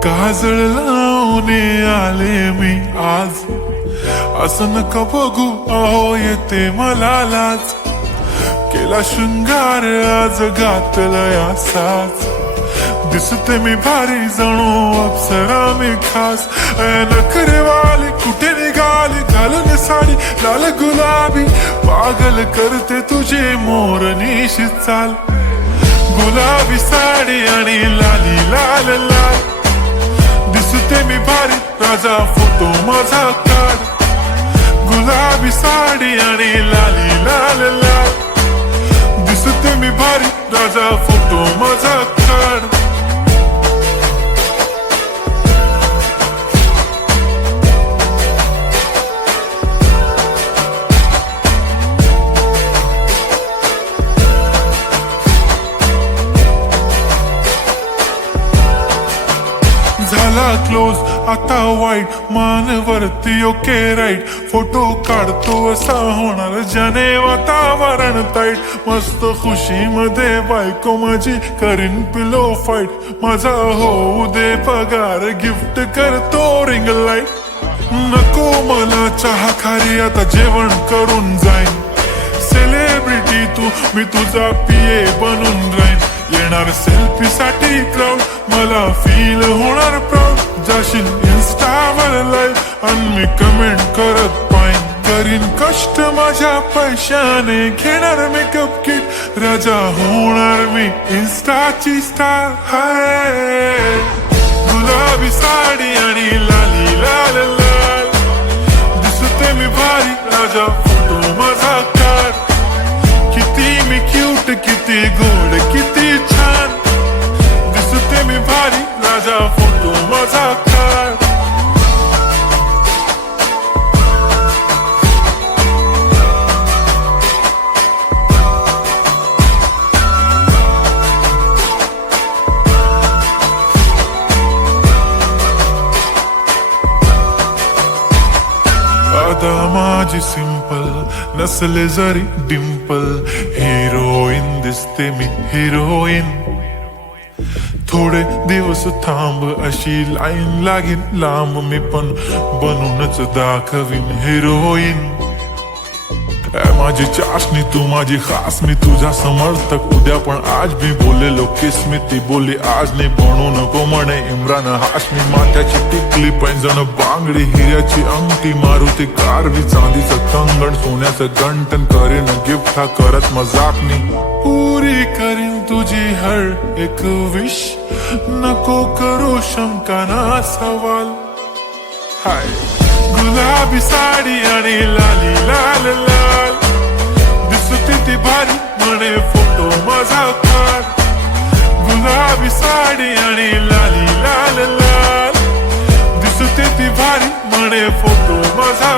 काजळ लावणे आले मी आज, असं नका बघू अहो येते मला लाज. केला शृंगार आज घातलाय असाच, दिसते मी भारी जणू अप्सरा मी खास. नखरेवाली कुठे निघाली घालून साडी लाल गुलाबी, पागल करते तुझे मोरनीशी चाल. गुलाबी साडी आणि लाली लाल लाल, दिसते मी भारी राजा फोटो माझा काढ. गुलाबी साडी आणि लाली लाल लाल, दिसते मी भारी राजा फोटो माझा काढ. झाला क्लोज आता वाईट, मान वरती ओके राईट. फोटो काढतो असा होणार ज्याने वातावरण ताईट. मस्त खुशी मध्ये बायको माझी करीन पिलो फाईट. माझा होऊ दे पगार गिफ्ट करतो रिंग लाईट. नको मला चहा खारी आता जेवण करून जाईन. सेलिब्रिटी तू मी तुझा पिये बनून राहीन. येणार सेल्फी साठी क्राऊड मला फील होणार प्राऊड. जाशील इन्स्टावर लाईव्ह आणि मी कमेंट करत पाईन. करीन कष्ट माझ्या पैशाने घेणार मेकअप किट. राजा होणार मी इन्स्टाची स्टार. हाय गुलाबी साडी आणि लाली लाल लाल, दिसते मी भारी राजा फोटो माझा काढ. किती मी क्यूट किती गोड किती छान, दिसते मी भारी राजा फोटो माझा काढ. आता माझी सिंपल नसले जरी डिंपल, हिरोईन दिसते मी हिरोईन. थोडे दिवस थांब अशी लाईन लागीन लांब, मी पण बनूनच दाखवीन हिरोईन. माझी चाशनी तू माझी खास, मी तुझा समर्थक उद्या पण आज मी बोलेलो किस मी. ती बोली आज नाही बनू नको म्हणे इम्रान हाशमी. माथ्याची टिकली पैंजण बांगडी हिऱ्याची अंगठी, मारुती कारवी चांदीचं कंगण सोन्याचं गंटन. करीन गिफ्ट हा करत मजाकनी, पुरी करीन तुझी हर एक विश. नको करू शंका ना सवाल. हाय गुलाबी साडी आणि लाली लाल लाल, दिसते ती भारी म्हणे फोटो माझा काढ. गुलाबी साडी आणि लाली लाल लाल, दिसते ती भारी म्हणे फोटो माझा.